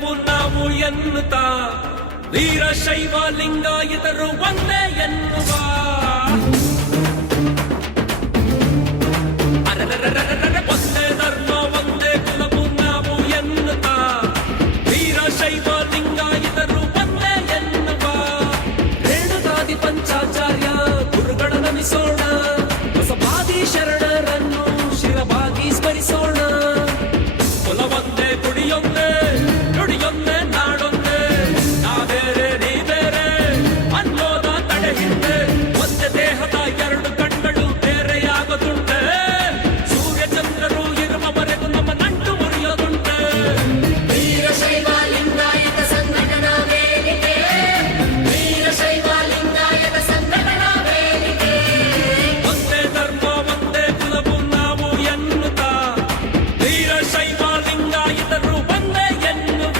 ಕುಲವು ನಾವು ಎನ್ನುತ್ತಾ ವೀರಶೈವ ಲಿಂಗಾಯತರು ಒಂದೇ ಎನ್ನುವ ಒಂದೇ ಧರ್ಮ ಒಂದೇ ಕುಲವು ನಾವು ಎನ್ನುತ್ತಾ ವೀರಶೈವ ಲಿಂಗಾಯತರು ಒಂದೇ ಎನ್ನುವ ರೇಣುಕಾದಿ ಪಂಚಾಚಾರ್ಯ ಗುರುಗಳ ನಮಿಸೋಣ ಹೊಸಬಾದಿ ಶರಣರನ್ನು ಶಿರವಾಗಿ ಸ್ಮರಿಸೋಣ ಕುಲವೊಂದೇ ಕುಡಿಯೊಂದೇ ನುಡಿಯೊಂದೇ ನಾಡೊಂದೇ ನಾವೇರೆ ನೀ ಬೇರೆ ಅನ್ನೋದ ತಡೆ ಹಿಂದೆ ಒಂದೇ ದೇಹದ ಎರಡು ಕಣ್ಗಳು ಬೇರೆಯಾಗದುಂಟೆ ಸೂರ್ಯ ಚಂದ್ರರು ಇರುವವರೆಗೂ ನಮ್ಮ ನಂಟು ಮುರಿಯೋದುಂಟೆ ವೀರಶೈವ ಲಿಂಗಾಯತ ಸಂಘಟನಾ ವೇದಿಕೆ ವೀರಶೈವ ಲಿಂಗಾಯತ ಸಂಘಟನಾ ವೇದಿಕೆ ಒಂದೇ ಧರ್ಮ ಒಂದೇ ಕುಲವು ನಾವು ಎನ್ನುತ್ತಾ ವೀರಶೈವ ಲಿಂಗಾಯತರು ಒಂದೇ ಎನ್ನುವ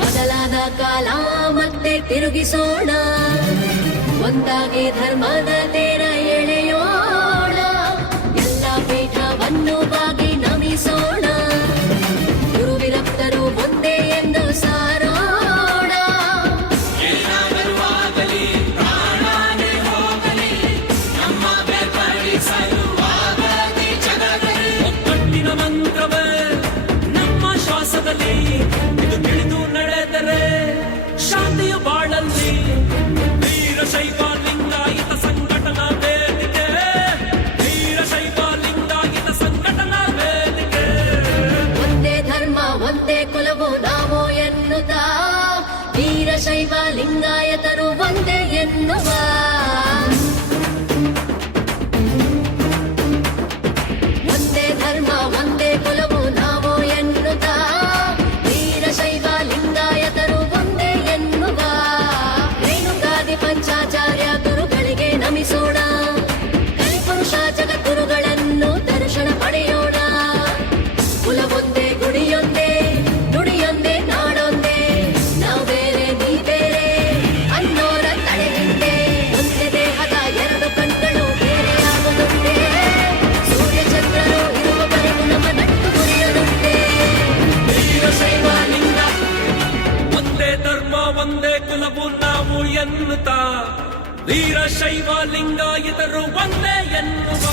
ಬದಲಾದ ಕಾಲ ಮತ್ತೆ ತಿರುಗಿಸೋಣ ಒಂದಾಗಿ ಧರ್ಮದ ತೇರ ಎಳೆಯೋಣ ಎಲ್ಲ ಪೀಠವನ್ನು ಬಾಗಿ ನಮಿಸೋಣ ಗುರುವಿರಕ್ತರು ಒಂದೇ ಎಂದು ಸಾರೋಣ ಏನಾಗಲಿ ಪ್ರಾಣನೇ ಹೋಗಲಿ ನಮ್ಮ ಬೇರ್ಪಡಿಸಲು ಆಗದೆ ಜಗದಲ್ಲಿ ಒಗ್ಗಟ್ಟಿನ ಮಂತ್ರವೇ ನಮ್ಮ ಶ್ವಾಸದಲ್ಲಿ ಇದು ತಿಳಿದು ನಡೆದರೆ ಶಾಂತಿಯು ಬಾಳಲ್ಲಿ ವೀರಶೈವ ಲಿಂಗಾಯತ ಸಂಘಟನಾ ವೇದಿಕೆ ವೀರಶೈವ ಲಿಂಗಾಯತ ಸಂಘಟನಾ ವೇದಿಕೆ ಒಂದೇ ಧರ್ಮ ಒಂದೇ ಕುಲವು ನಾವು ಎನ್ನುತ್ತಾ ವೀರಶೈವ ಲಿಂಗಾಯತರು ಒಂದೇ ಎನ್ನುವ ಒಂದೇ ಧರ್ಮ ಒಂದೇ ಕುಲವು ನಾವು ಎನ್ನುತ್ತಾ ವೀರಶೈವ ಲಿಂಗಾಯತರು ಒಂದೇ ಎನ್ನುವ ರೇಣುಕಾದಿ ಪಂಚಾಚಾರ್ಯ ಗುರುಗಳಿಗೆ ನಮಿಸೋಣ ಕಲಿಪುರುಷ ಜಗದ್ಗುರುಗಳನ್ನು ದರ್ಶನ ಪಡೆಯೋಣ ಕುಲವೊಂದೇ ಗುಡಿಯೊಂದೇ ನುಡಿಯೊಂದೇ ನಾಡೊಂದೇ ನಾವು ಬೇರೆ ನೀ ಬೇರೆ ಅನ್ನೋರ ತಡೆ ಹಿಂದೆ ಒಂದೇ ದೇಹದ ಎರಡು ಕಣ್ಗಳು ಬೇರೆಯಾಗುತ್ತಂತೆ ಸೂರ್ಯ ಚಂದ್ರರು ಇರುವವರೆಗೂ ನಮ್ಮ ನಟ್ಟು ಮುರಿಯದಂತೆ ವೀರಶೈವ ಲಿಂಗ ಒಂದೇ ಧರ್ಮ ಒಂದೇ ಕುಲವು ನಾವು ಎನ್ನುತ್ತಾ ವೀರಶೈವ ಲಿಂಗಾಯತರು ಒಂದೇ ಎನ್ನುವ